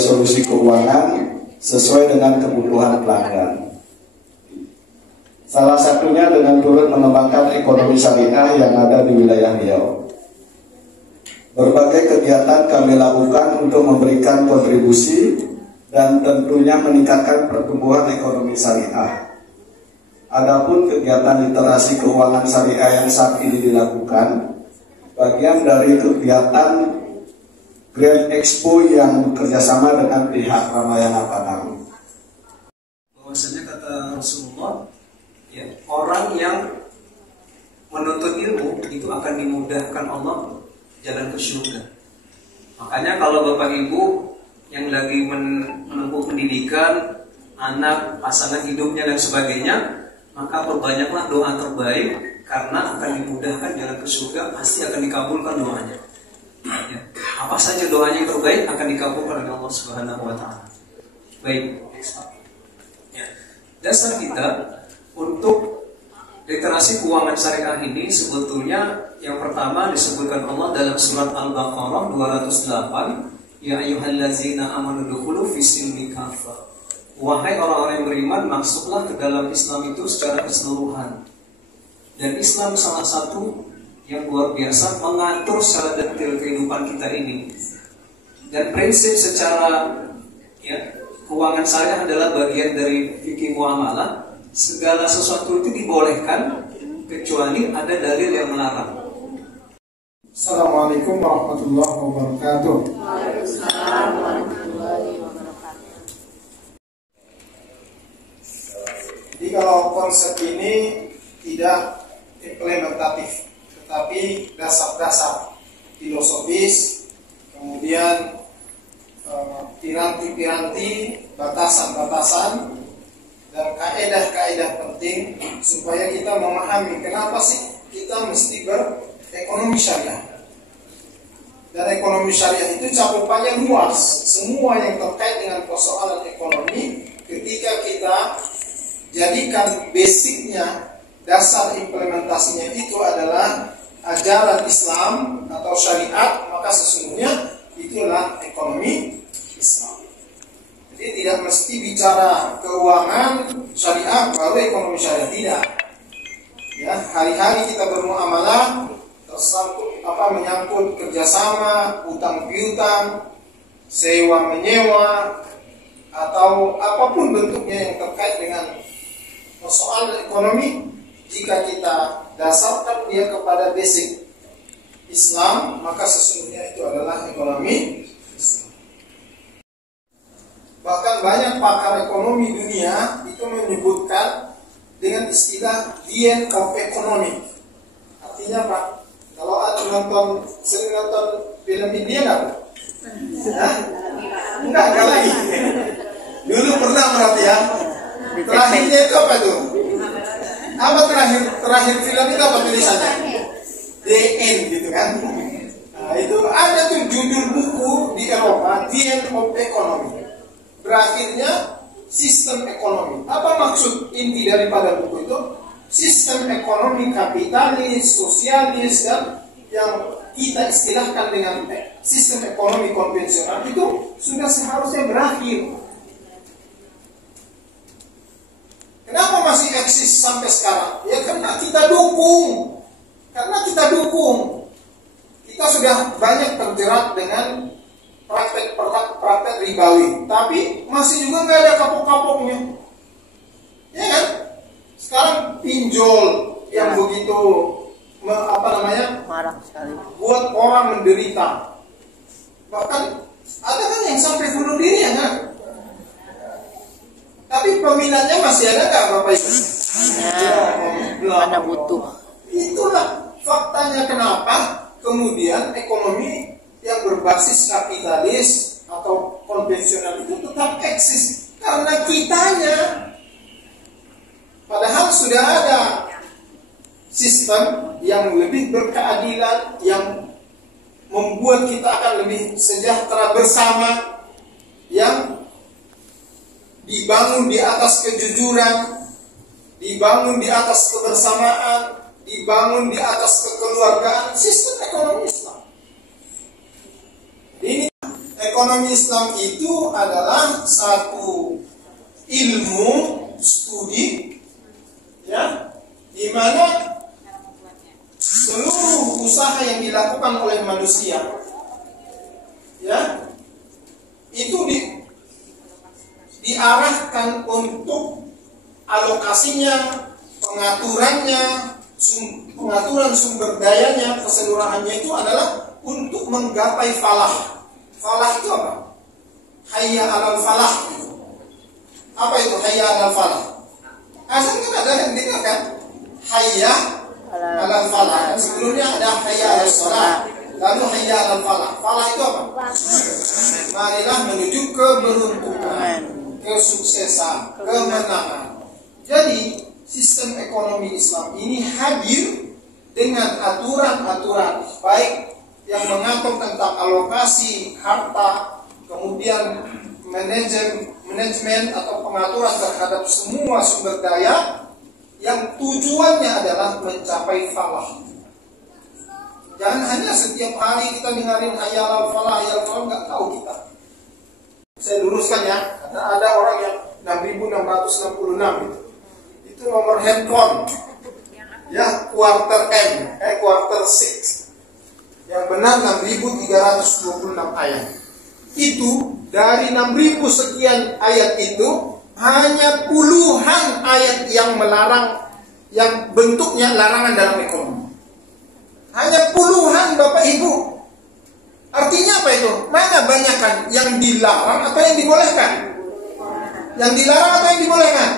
solusi keuangan sesuai dengan kebutuhan pelanggan. Salah satunya dengan turut mengembangkan ekonomi syariah yang ada di wilayah Riau. Berbagai kegiatan kami lakukan untuk memberikan kontribusi dan tentunya meningkatkan pertumbuhan ekonomi syariah. Adapun kegiatan literasi keuangan syariah yang saat ini dilakukan, bagian dari kegiatan Grand Expo yang bekerjasama dengan pihak Ramayana Padang. Bahwasanya kata Rasulullah, ya, orang yang menuntut ilmu itu akan dimudahkan Allah jalan ke surga. Makanya kalau Bapak Ibu yang lagi menempuh pendidikan, anak, pasangan hidupnya dan sebagainya, maka perbanyaklah doa terbaik karena akan dimudahkan jalan ke surga, pasti akan dikabulkan doanya. Ya. Apa saja doanya yang terbaik akan dikabulkan oleh Allah Subhanahu wa taala. Baik. Ya. Dasar kita untuk literasi keuangan syariah ini sebetulnya yang pertama disebutkan Allah dalam surat Al-Baqarah 208, ya ayyuhallazina amanu dukhulu fis-silmi kaffah. Wahai orang-orang yang beriman, masuklah ke dalam Islam itu secara keseluruhan. Dan Islam salah satu yang luar biasa mengatur secara detail kehidupan kita ini. Dan prinsip secara keuangan syariah adalah bagian dari fikih muamalah. Segala sesuatu itu dibolehkan kecuali ada dalil yang melarang. Assalamualaikum warahmatullahi wabarakatuh. Waalaikumsalam warahmatullahi wabarakatuh. Jadi kalau konsep ini tidak implementatif, tetapi dasar-dasar filosofis, kemudian piranti-piranti, batasan-batasan, dan kaedah-kaedah penting supaya kita memahami kenapa sih kita mesti berekonomi syariah. Dan ekonomi syariah itu cakupannya luas, semua yang terkait dengan persoalan ekonomi. Ketika kita jadikan basicnya, dasar implementasinya itu adalah ajaran Islam atau syariat, maka sesungguhnya itulah ekonomi Islam. Jadi tidak mesti bicara keuangan syariah baru ekonomi syariah, tidak. Ya, hari-hari kita bermuamalah tersangkut menyangkut kerjasama, utang piutang, sewa menyewa, atau apapun bentuknya yang terkait dengan persoalan ekonomi. Jika kita dasarkan dia kepada basic Islam, maka sesungguhnya itu adalah ekonomi Islam. Bahkan banyak pakar ekonomi dunia itu menyebutkan dengan istilah the end of economy. Artinya apa? Kalau ada sering nonton film India nggak? Enggak lagi. Dulu pernah berarti ya. Terakhirnya itu apa tuh? Apa terakhir film itu apa tulisannya? The End gitu kan? Nah, itu ada tuh judul buku di Eropa, The End of Economy. Berakhirnya sistem ekonomi. Apa maksud inti daripada buku itu? Sistem ekonomi kapitalis, sosialis, dan yang kita istilahkan dengan sistem ekonomi konvensional itu sudah seharusnya berakhir. Kenapa masih eksis sampai sekarang? Ya karena kita dukung. Kita sudah banyak terjerat dengan praktek ribawi, tapi masih juga nggak ada kapok-kapoknya. Ya kan? Sekarang pinjol yang begitu Marah sekali. buat orang menderita. Bahkan ada kan yang sampai bunuh diri ya kan? Tapi peminatnya masih ada nggak Bapak Ibu? Mana butuh. Itulah faktanya kenapa kemudian ekonomi yang berbasis kapitalis atau konvensional itu tetap eksis. Karena kitanya, padahal sudah ada sistem yang lebih berkeadilan, yang membuat kita akan lebih sejahtera bersama, yang dibangun di atas kejujuran, dibangun di atas kebersamaan, dibangun di atas kekeluargaan, sistem ekonomi Islam. Ini Ekonomi Islam itu adalah satu ilmu studi, ya, di mana seluruh usaha yang dilakukan oleh manusia, ya, itu diarahkan untuk alokasinya, pengaturan sumber dayanya, keseluruhannya itu adalah untuk menggapai falah. Falah itu apa? Hayya 'alal falah. Apa itu hayya 'alal falah? Asal kan ada yang dengar kan? Hayya 'alal falah. Sebelumnya ada hayya 'alal shalah, lalu hayya 'alal falah. Falah itu apa? Marilah menuju keberuntungan, kesuksesan, kemenangan. Jadi sistem ekonomi Islam ini hadir dengan aturan-aturan baik yang mengatur tentang alokasi harta, kemudian manajemen atau pengaturan terhadap semua sumber daya yang tujuannya adalah mencapai falah. Jangan hanya setiap hari kita dengarin hayya 'alal falah, nggak tahu kita. Saya luruskan ya, ada orang yang 6.666 itu nomor handphone, ya, quarter quarter 6. Yang benar 6.326 ayat. Itu dari 6.000 sekian ayat itu hanya puluhan ayat yang melarang, yang bentuknya larangan dalam ekonomi. Hanya puluhan Bapak Ibu. Artinya apa itu? Mana banyakkan yang dilarang atau yang dibolehkan? Yang dilarang atau yang dibolehkan?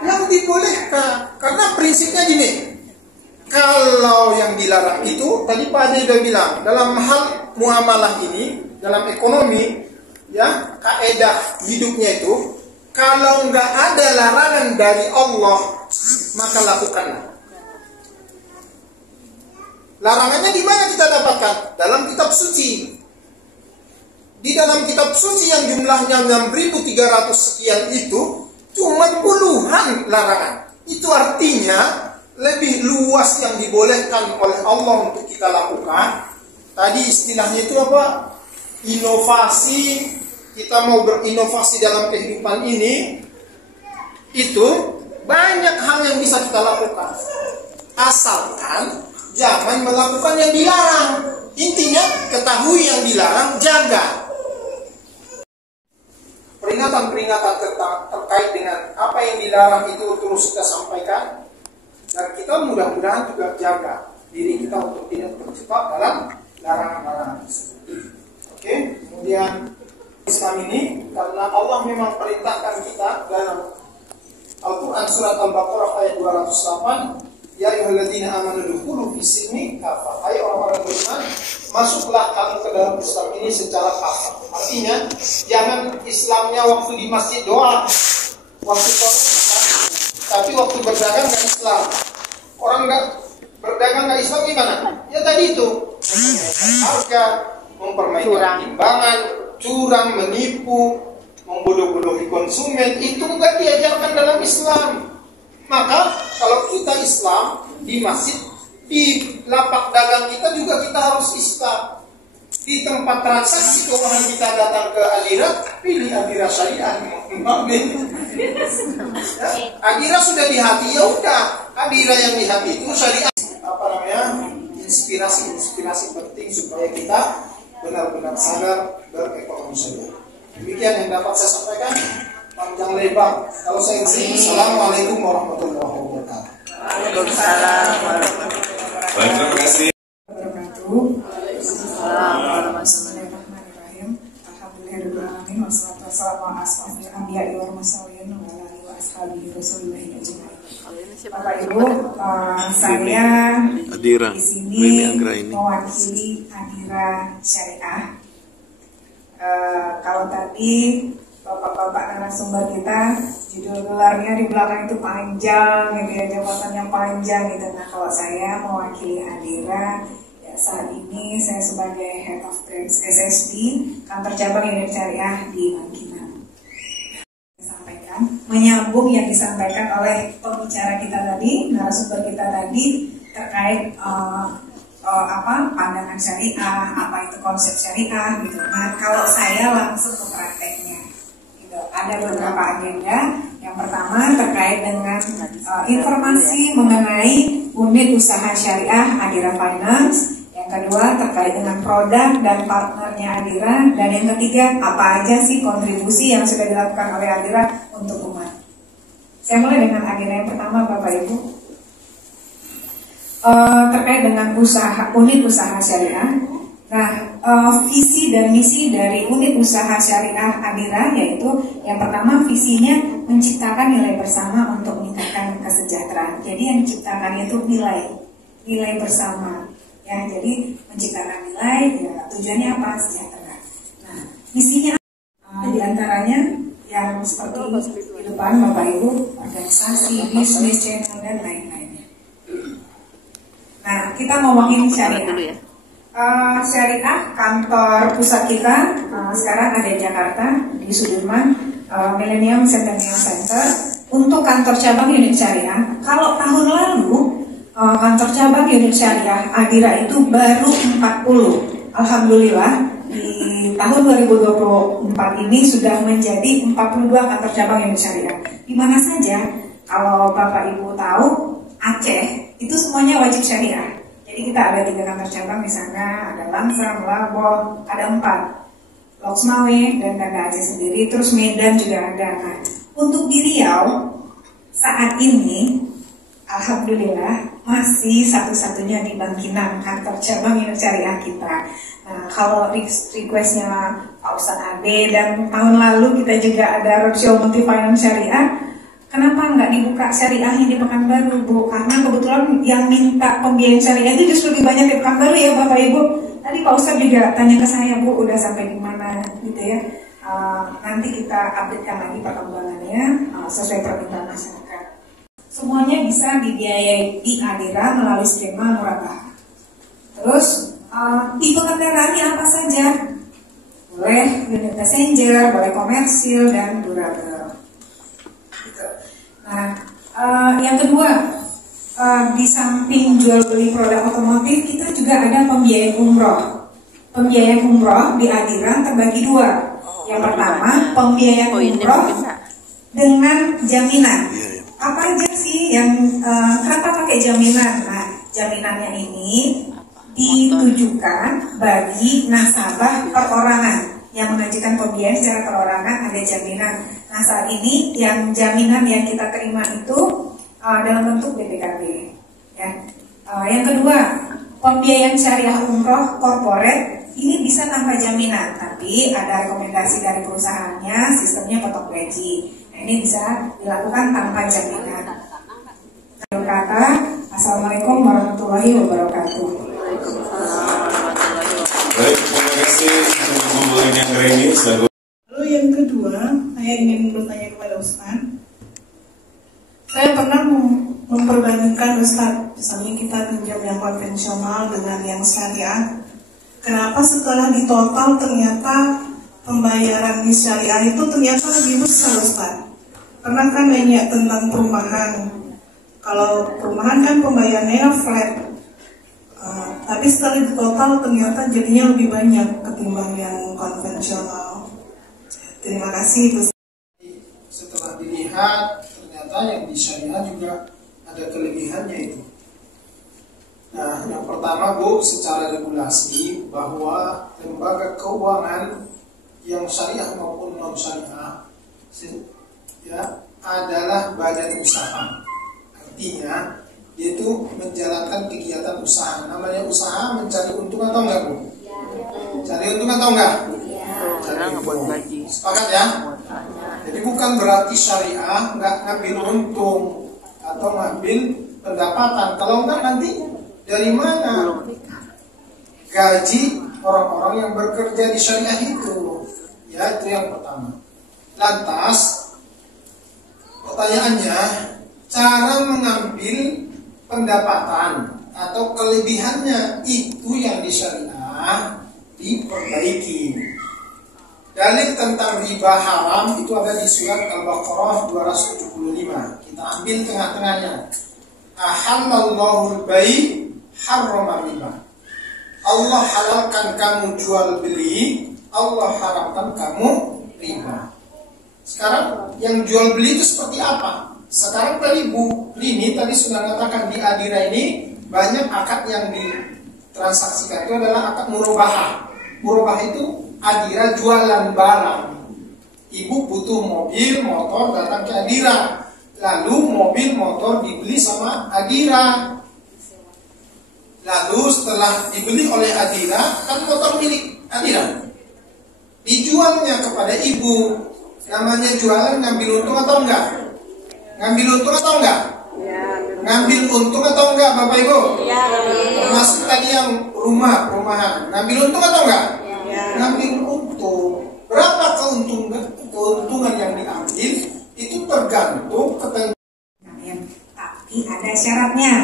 Yang dibolehkan. Karena prinsipnya gini. Kalau yang dilarang itu, tadi Pak Ade sudah bilang, dalam hal muamalah ini, dalam ekonomi, ya, kaedah hidupnya itu, kalau nggak ada larangan dari Allah, maka lakukanlah. Larangannya di mana kita dapatkan? Dalam kitab suci. Di dalam kitab suci yang jumlahnya 6.300 sekian itu, cuma puluhan larangan. Itu artinya lebih luas yang dibolehkan oleh Allah untuk kita lakukan. Tadi istilahnya itu apa? Inovasi. Kita mau berinovasi dalam kehidupan ini, itu banyak hal yang bisa kita lakukan. Asalkan jangan melakukan yang dilarang. Intinya ketahui yang dilarang, jaga. Peringatan-peringatan terkait dengan apa yang dilarang itu terus kita sampaikan. Dan kita mudah-mudahan juga jaga diri kita untuk tidak terjebak dalam larangan-larangan tersebut. Oke, kemudian Islam ini karena Allah memang perintahkan kita dalam Al-Quran surat Al-Baqarah ayat 208, ya ayyuhalladzina amanu dukhulu fis-silmi kafah. Hai orang-orang beriman, masuklah kamu ke dalam Islam ini secara kafah. Artinya jangan Islamnya waktu di masjid doang, waktu tapi waktu berdagang nggak Islam. Orang nggak berdagang nggak Islam gimana? Ya tadi itu harga, mempermainkan timbangan, curang, menipu, membodoh-bodohi konsumen, itu nggak diajarkan dalam Islam. Maka kalau kita Islam di masjid, di lapak dagang kita juga kita harus Islam. Di tempat transaksi keuangan kita datang ke Adira, pilih Adira Syariah. Ya, Adira sudah di hati, ya udah. Adira yang di hati itu syariah. Apa namanya? Inspirasi penting supaya kita benar-benar sadar berekonomi syariah. Demikian yang dapat saya sampaikan. Panjang lebar. Kalau saya izin, Assalamualaikum warahmatullahi wabarakatuh. Waalaikumsalam warahmatullahi wabarakatuh. Baik, terima kasih. Bismillahirrahmanirrahim. Alhamdulillahirrahmanirrahim. Wassalatu wassalamu ala asrofil anbiya'i wal mursalin wa ala alihi wa ashabihi rasulillahi ajma'in. Bapak Ibu, saya di sini mewakili Adira Syariah. Kalau tadi bapak-bapak narasumber kita judul gelarnya di belakang itu panjang, gitu ya, jabatannya panjang gitu. Nah, kalau saya mewakili Adira, ya saat ini saya sebagai Head of Branch SSB kantor cabang Unit Syariah di Bangkinang. Sampaikan, menyambung yang disampaikan oleh pembicara kita tadi, narasumber kita tadi terkait pandangan syariah, apa itu konsep syariah gitu. Nah, kalau saya langsung ke prakteknya gitu. Ada beberapa agenda. Yang pertama terkait dengan informasi mengenai unit usaha syariah Adira Finance. Yang kedua terkait dengan produk dan partnernya Adira. Dan yang ketiga, apa aja sih kontribusi yang sudah dilakukan oleh Adira untuk umat. Saya mulai dengan agenda yang pertama, Bapak Ibu. Terkait dengan unit usaha syariah. Nah, visi dan misi dari unit usaha syariah Adira yaitu yang pertama, visinya menciptakan nilai bersama untuk meningkatkan kesejahteraan. Jadi yang diciptakan itu nilai bersama. Ya, jadi menciptakan nilai, ya, tujuannya apa? Sejahtera. Nah, misinya di antaranya yang seperti di depan Bapak Ibu, organisasi, bisnis, channel, dan lain-lainnya. Nah, kita ngomongin syariah. Syariah, kantor pusat kita sekarang ada di Jakarta, di Sudirman, Millennium Centennial Center. Untuk kantor cabang unit syariah, kalau tahun lalu kantor cabang unit syariah Adira itu baru 40. Alhamdulillah di tahun 2024 ini sudah menjadi 42 kantor cabang unit syariah. Di mana saja, kalau Bapak Ibu tahu, Aceh itu semuanya wajib syariah. Jadi kita ada 3 kantor cabang di sana, ada Langsam, Laboh, ada 4, Loksmawe dan Banda Aceh sendiri, terus Medan juga ada. Nah, untuk di Riau saat ini, alhamdulillah masih satu-satunya di Bangkinang kantor cabang unit syariah kita. Nah, kalau requestnya Pak Ustadz Ade dan tahun lalu kita juga ada roadshow multi finance syariah. Kenapa nggak dibuka syariahnya di Pekanbaru, Bu? Karena kebetulan yang minta pembiayaan syariah itu justru lebih banyak di Pekanbaru ya, Bapak Ibu. Tadi Pak Ustadz juga tanya ke saya, Bu, udah sampai di mana gitu ya. Nanti kita updatekan lagi perkembangannya sesuai permintaan masyarakat. Semuanya bisa dibiayai di Adira melalui skema murabah. Terus tipe kendaraannya apa saja? Boleh unit passenger, boleh komersil, dan durable. Nah, yang kedua, di samping jual beli produk otomotif, kita juga ada pembiayaan umroh. Pembiayaan umroh di Adira terbagi 2. Yang pertama, pembiayaan umroh dengan jaminan. Apa aja sih yang kenapa pakai jaminan? Nah, jaminannya ini ditujukan bagi nasabah perorangan yang mengajukan pembiayaan secara perorangan, ada jaminan. Nah, saat ini yang jaminan yang kita terima itu dalam bentuk BPKB. Ya. Yang kedua, pembiayaan syariah umroh korporat ini bisa tanpa jaminan, tapi ada rekomendasi dari perusahaannya, sistemnya potong gaji. Nah, ini bisa dilakukan tanpa jaminan. Kata, Assalamualaikum warahmatullahi wabarakatuh. Baik, terima kasih untuk pembelian yang keren ini. Lalu yang kedua, saya ingin bertanya kepada Ustaz. Saya pernah memperbandingkan Ustaz, misalnya kita pinjam yang konvensional dengan yang syariah. Kenapa setelah ditotal ternyata pembayaran di syariah itu ternyata lebih besar, Ustaz? Pernah kan nanya tentang perumahan. Kalau perumahan kan pembayarannya flat. Tapi setelah di total ternyata jadinya lebih banyak ketimbang yang konvensional. Terima kasih. Setelah dilihat ternyata yang di syariah juga ada kelebihannya itu. Nah, yang pertama, Bu, secara regulasi bahwa lembaga keuangan yang syariah maupun non syariah ya adalah badan usaha. Artinya yaitu menjalankan kegiatan usaha. Namanya usaha mencari untung atau enggak, Bu? Ya. Cari untung atau enggak? Ya. Cari untung. Sepakat ya? Jadi bukan berarti syariah enggak ngambil untung atau ngambil pendapatan. Kalau enggak nanti dari mana gaji orang-orang yang bekerja di syariah itu? Ya, itu yang pertama. Lantas pertanyaannya, cara mengambil pendapatan atau kelebihannya itu yang di syariah diperbaiki. Dalil tentang riba haram itu ada di surat Al-Baqarah 275. Kita ambil tengah-tengahnya. Ahallallahu al-bai' harrama riba. Allah halalkan kamu jual beli, Allah haramkan kamu riba. Sekarang yang jual beli itu seperti apa? Sekarang tadi Bu Rini tadi sudah katakan di Adira ini banyak akad yang ditransaksikan itu adalah akad murabahah. Murabahah itu Adira jualan barang. Ibu butuh mobil, motor, datang ke Adira. Lalu mobil, motor dibeli sama Adira. Lalu setelah dibeli oleh Adira, kan motor milik Adira. Dijualnya kepada ibu. Namanya jualan ngambil untung atau enggak? Ngambil untung atau enggak? Ya, Ngambil untung atau enggak Bapak Ibu? ya, Termasuk tadi yang perumahan. Ngambil untung atau enggak? ya. Ngambil untung. Berapa keuntungan yang diambil itu tergantung ketentuan. Tapi ada syaratnya.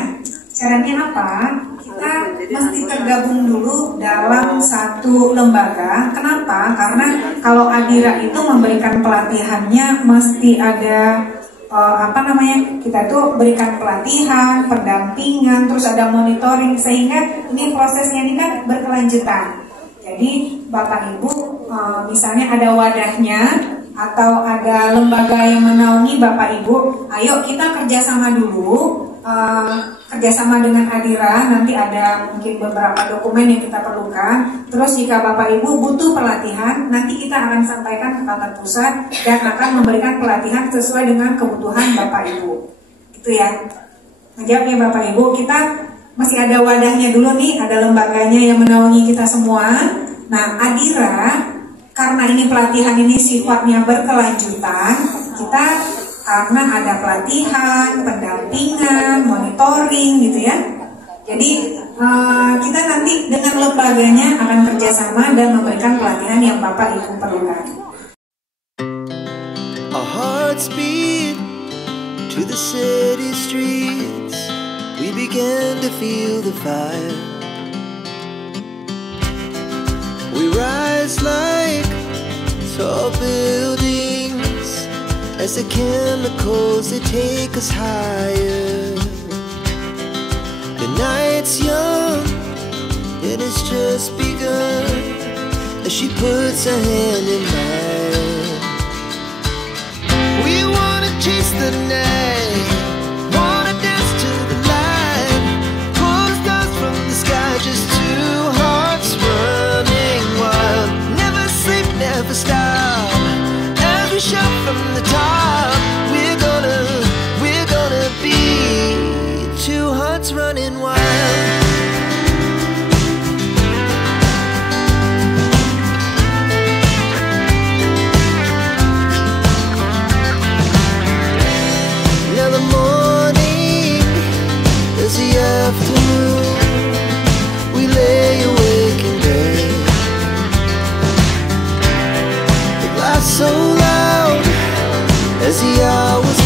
Syaratnya apa? Kita mesti tergabung dulu dalam satu lembaga. Kenapa? Karena kalau Adira itu memberikan pelatihannya mesti ada kita tuh berikan pelatihan, pendampingan, terus ada monitoring, sehingga ini prosesnya ini kan berkelanjutan. Jadi Bapak Ibu misalnya ada wadahnya atau ada lembaga yang menaungi Bapak Ibu, ayo kita kerjasama dulu, kerjasama dengan Adira. Nanti ada mungkin beberapa dokumen yang kita perlukan. Terus jika Bapak Ibu butuh pelatihan, nanti kita akan sampaikan ke kantor pusat dan akan memberikan pelatihan sesuai dengan kebutuhan Bapak Ibu. Gitu ya. Menjawabnya Bapak Ibu, kita masih ada wadahnya dulu nih, ada lembaganya yang menaungi kita semua. Nah, Adira, karena ini pelatihan ini sifatnya berkelanjutan, kita karena ada pelatihan, pendampingan, monitoring gitu ya. Jadi kita nanti dengan lembaganya akan kerjasama dan memberikan pelatihan yang Bapak Ibu perlukan. Our hearts beat to the city streets. We began to feel the fire. We rise like tall buildings as the chemicals, they take us higher. The night's young, it has just begun, as she puts her hand in mine. We wanna chase the night, wanna dance to the light, pull stars from the sky, just two hearts running wild. Never sleep, never stop, as we shout from the top. We're gonna be two hearts running wild. Now the morning is the afternoon. We lay awake in bed. The glass so loud as the hours